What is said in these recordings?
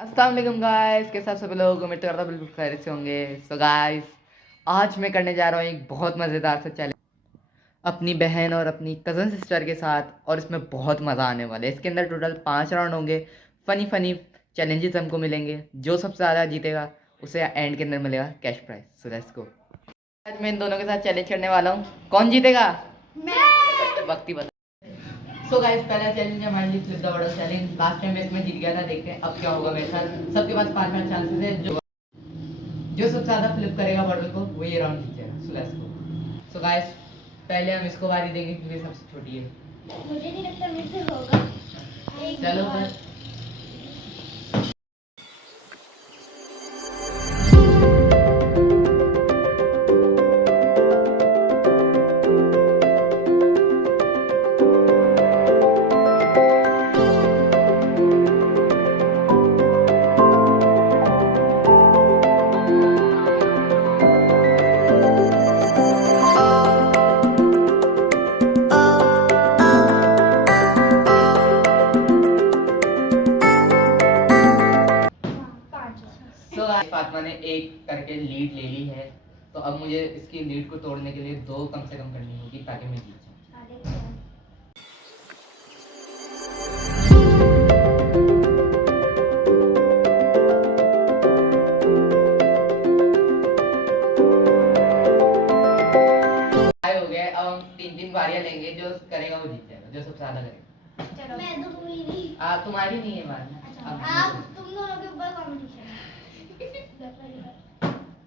अस्सलाम वालेकुम गाइस, कैसे आप सभी लोग? उम्मीद करता हूँ बिल्कुल खैरियत से होंगे। सो गाइस, आज मैं करने जा रहा हूँ एक बहुत मज़ेदार सा चैलेंज अपनी बहन और अपनी कज़न सिस्टर के साथ, और इसमें बहुत मज़ा आने वाला है। इसके अंदर टोटल 5 राउंड होंगे। फ़नी फ़नी चैलेंजेस हमको मिलेंगे। जो सबसे ज़्यादा जीतेगा उसे एंड के अंदर मिलेगा cash prize. So let's go. आज मैं इन दोनों के साथ चैलेंज करने वाला हूँ। कौन जीतेगा? मैं। वक्त ही बता। सो गाइस, पहला चैलेंज है हमारे लिए flip the bottle challenge. Last time मैं इसमें जीत गया था। देखते हैं अब क्या होगा मेरे साथ। सबके पास 5 चांसेस है। जो सबसे ज्यादा फ्लिप करेगा बॉटल को वो ये राउंड जीतेगा। सो लेट्स गो। सो गाइस, पहले हम इसको बारी देंगे क्योंकि सबसे छोटी है। मुझे नहीं लगता मुझसे होगा। चलो फिर। फातिमा ने एक करके लीड ले ली है, तो अब मुझे इसकी लीड को तोड़ने के लिए 2 कम से कम करनी होगी ताकि मैं जीत जाऊं। हो गया। अब हम 3 बारियां लेंगे। जो करेगा वो जीत जाएगा, जो सबसे ज्यादा करेगा। चलो। मैं तो नहीं। तुम्हारी नहीं है मारना। अच्छा, आप तुम दोनों के ऊपर कंपटीशन है।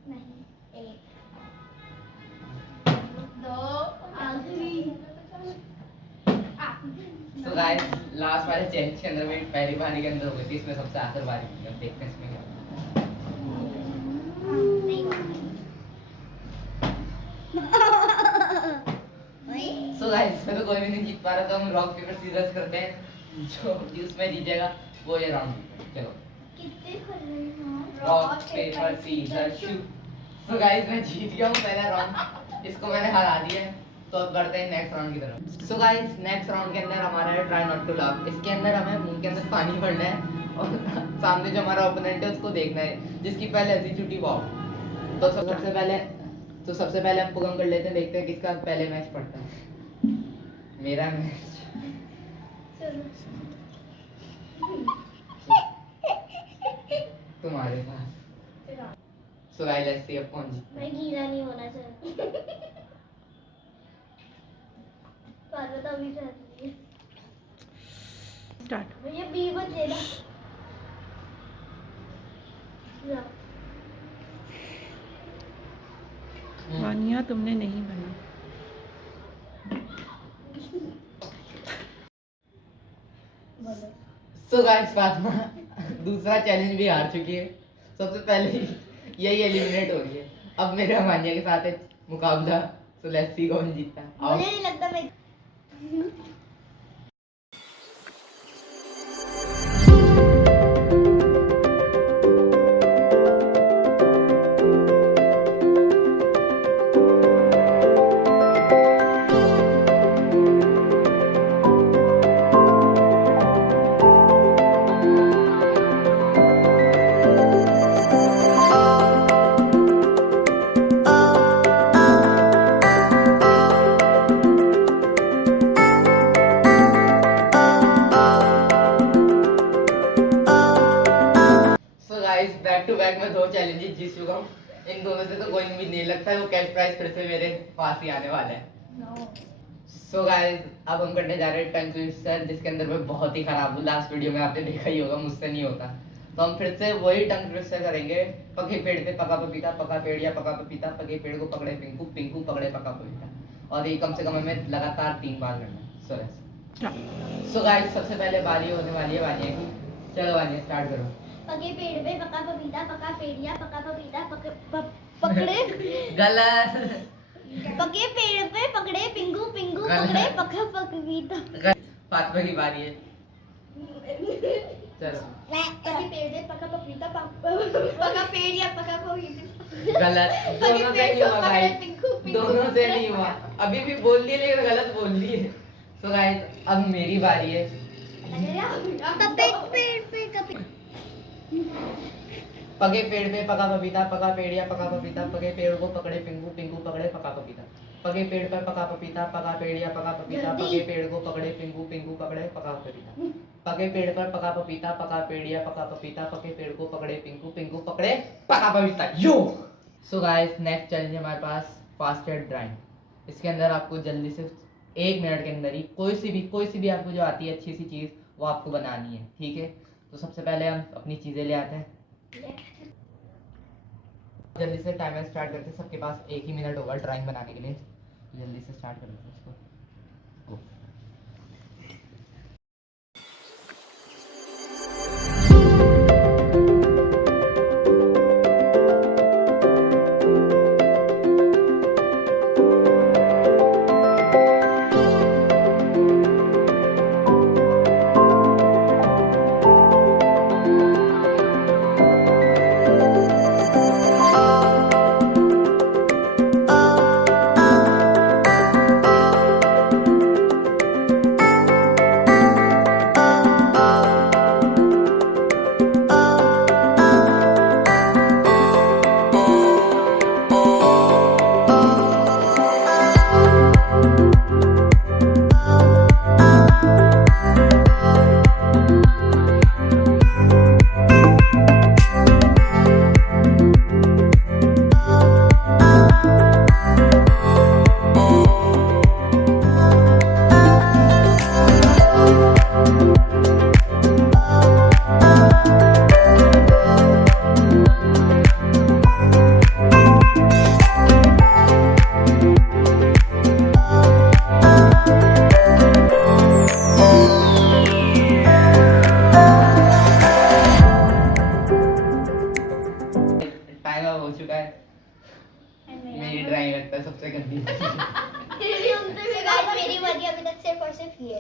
नहीं, 1 2 आखिरी। तो गाइस, लास्ट वाले चैलेंज के अंदर मेरी पहली बारी के अंदर हो गई थी। इसमें सबसे आखिर बारी थी। अब देखते हैं इसमें क्या होता है। सो गाइस, मैं तो कोई भी नहीं जीत पा रहा, तो हम रॉक पेपर सीजर्स करते हैं। जो जिसमें जीतेगा वो ये राउंड जीतेगा। चलो, कितने कर रहे हैं? Rock paper scissor shoot. So guys, मैं जीत गया हूँ पहला राउंड। इसको मैंने हरा दिया है। तो अब बढ़ते हैं नेक्स्ट राउंड की तरफ। सो गाइस, नेक्स्ट राउंड के अंदर हमारा है ट्राई नॉट टू लाफ। इसके अंदर हमें मुंह के अंदर पानी भरना है और सामने जो हमारा ओपोनेंट है उसको देखना है। जिसकी पहले हंसी छुट्टी वो आउट। तो सबसे पहले हम पुगम कर लेते हैं। देखते हैं किसका पहले मैच पड़ता है। मेरा मैच। तुम्हारे पास। सो गाइस, लेट्स सी अब कौन जीतता है। मैं गीला नहीं होना चाहती। अभी स्टार्ट। भैया बी बजे ना। वानिया, तुमने नहीं बना। सो गाइस, फातिमा दूसरा चैलेंज भी हार चुकी है। सबसे पहले यही एलिमिनेट हो रही है। अब मेरे मानिया के साथ है मुकाबला। सो लेट्स सी कौन जीतता है। मुझे नहीं लगता मैं। बैक टू बैक में 2 चैलेंजेस जीत चुका हूँ। इन दोनों से तो कोई उम्मीद नहीं लगता है वो कैश प्राइज फिर से मेरे पास ही आने वाला है। सो गाइस, अब हम करने जा रहे हैं टंग ट्विस्टर, जिसके अंदर मैं बहुत ही खराब हूँ। लास्ट वीडियो में आपने देखा ही होगा, मुझसे नहीं होता। तो हम फिर से वही टंग ट्विस्टर करेंगे। पके पेड़ पे पका पपीता, पका पेड़ या पका पपीता, पके पेड़ को पकड़े पिंकू, पिंकू पकड़े पका पपीता। और ये कम से कम हमें लगातार 3 बार करना है। सो गाइस, सबसे पहले बारी होने वाली है वानिया की। चलो वानिया, स्टार्ट करो। पके पेड़ पे पका पपीता, पका पेड़िया पका पपीता, पकड़े गलत। पके पेड़ पे पकड़े पिंगू, पिंगू पकड़े पका पपीता। फातिमा की बारी है। चलो। पके पेड़ पे पका पपीता, पका पेड़िया पका पपीता। गलत। दोनों से नहीं हुआ भाई, दोनों से नहीं हुआ। अभी भी बोल दी लेकिन गलत बोल दी है। सो गाइस, अब मेरी बारी है। पेड़ पे पके पेड़ पे पका पपीता, पका पेड़ या पका पपीता, पके पेड़ को पकड़े पिंकू, पिंकू पकड़े पका पपीता। पके पेड़ पर पका पपीता, पका पेड़ या पका पपीता, पके पेड़ को पकड़े पिंकू, पिंकू पकड़े पका पपीता। पके पेड़ पर पका पपीता, पका पेड़ या पका पपीता, पके पेड़ को पकड़े पिंकू, पिंकू पकड़े पका पपीता। यो सो गाइस, नेक्स्ट चैलेंज हमारे पास फास्टेड ड्राइंग। इसके अंदर आपको जल्दी से 1 मिनट के अंदर ही कोई सी भी आपको जो आती है अच्छी सी चीज़ वो आपको बनानी है, ठीक है। तो सबसे पहले हम अपनी चीज़ें ले आते हैं, जल्दी से टाइमर स्टार्ट करते हैं। सबके पास 1 ही मिनट होगा ड्राइंग बनाने के लिए, जल्दी से स्टार्ट करते हैं इसको। हो चुका है, मेरी ड्राइंग लगता है सबसे गंदी। मेरी वाली अभी तक सिर्फ और सिर्फ ये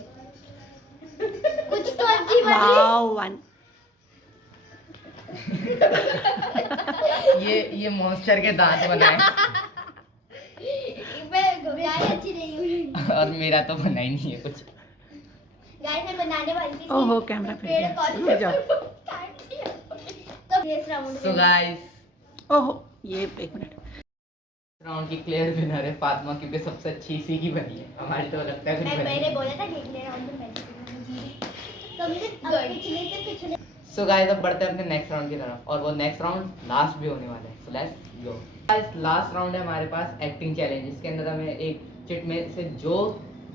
कुछ तो अच्छी वाओ वन। ये मॉन्स्टर के दांत बनाए गाय अच्छी नहीं हुई और मेरा तो बना ही नहीं है कुछ। गाय में बनाने वाली थी। ओहो कैमरा पे पेड़ रुक जाओ। तो इस राउंड सो गाइस, ओहो ये 1 मिनट। राउंड की क्लियर विनर है फातिमा, क्योंकि सबसे अच्छी इसी की बनी है। हमारी तो लगता है कुछ मैंने बोला था कि अगले राउंड में मैं तो पिछले से पिछले। सो गाइस, अब बढ़ते हैं अपने नेक्स्ट राउंड की तरफ, और वो नेक्स्ट राउंड लास्ट भी होने वाला है। सो let's go guys. Last round है हमारे पास एक्टिंग चैलेंज। इसके अंदर हमें एक चिट में से जो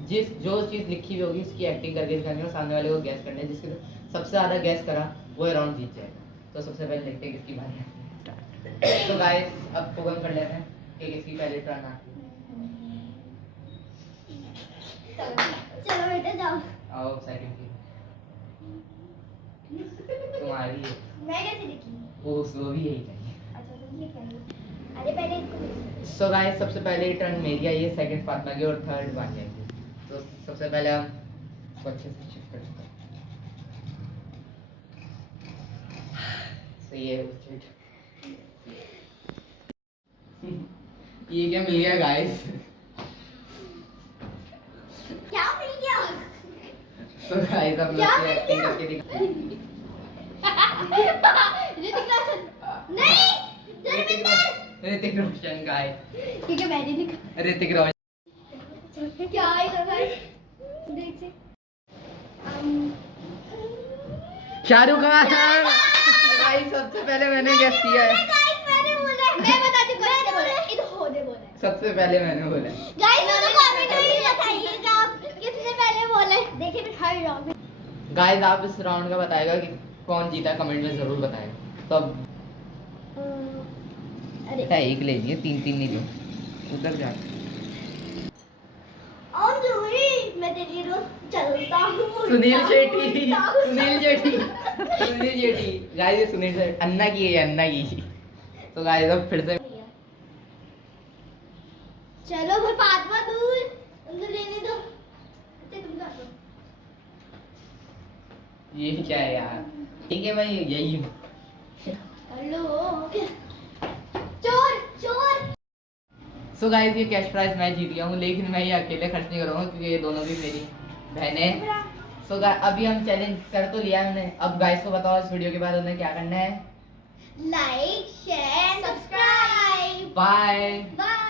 चीज़ लिखी हुई होगी उसकी एक्टिंग करके दिखानी है और सामने वाले को गैस करना है। जिसके सबसे ज़्यादा गैस करा वो राउंड जीत जाएगा। तो सबसे पहले देखते हैं किसकी बारी है। तो गाइस, अब प्रोग्राम कर लेते हैं कि किसकी पहले टर्न आती है। चलो बेटा जाओ। आओ सेकंड की तुम्हारी है। मैं कैसे लिखी? वो भी यही चाहिए। अच्छा तुम ये क्या है? अरे पहले इसको सो गाइस, सबसे पहले टर्न मेरी आई है, सेकंड फातिमा की और थर्ड वानिया की। तो सबसे पहले हम इसको अच्छे से शिफ्ट करते हैं। सही है चिट। ये क्या मिल गया गाइस? क्या मिल गया? सो गाइस, अब क्या लोग मिल एक्टिंग गया? करके दिखा। ऋतिक रोशन नहीं, धर्मेंद्र। ऋतिक रोशन गाइस, ठीक है मैंने लिखा। ऋतिक रोशन। क्या है गाइस? देख से शाहरुख खान। गाइस, सबसे पहले मैंने गेस किया है। गाइस मैंने बोला है। मैं बताती हूँ किसने बोला है। इन्होंने बोला है। सबसे पहले मैंने बोला है। गाइस मुझे कमेंट में बताइएगा आप किसने पहले बोला है। देखिए फिर हर राउंड में गाइस, आप इस राउंड का बताएगा कि कौन जीता, कमेंट में जरूर बताएगा। तो अब अरे एक ले लिए, 3-3 नहीं लो, उधर जा। और जरूरी मैं तेरी रोज चलता हूँ। सुनील शेट्टी। गाइस, ये सुनील शेट्टी अन्ना की है, अन्ना की। तो गाइस, अब फिर से चलो भाई फातिमा दूर उनको लेने दो। अच्छा तुम कर दो। ये क्या है यार? ठीक है भाई, यही हूँ। हेलो चोर चोर। सो गाइस, ये कैश प्राइज मैं जीत गया हूँ, लेकिन मैं ये अकेले खर्च नहीं करूँगा क्योंकि ये दोनों भी मेरी बहनें। सो गाइस, अभी हम चैलेंज कर तो लिया हमने। अब गाइस को बताओ इस वीडियो के बाद हमें क्या करना है। Like, share, and subscribe. Bye. Bye.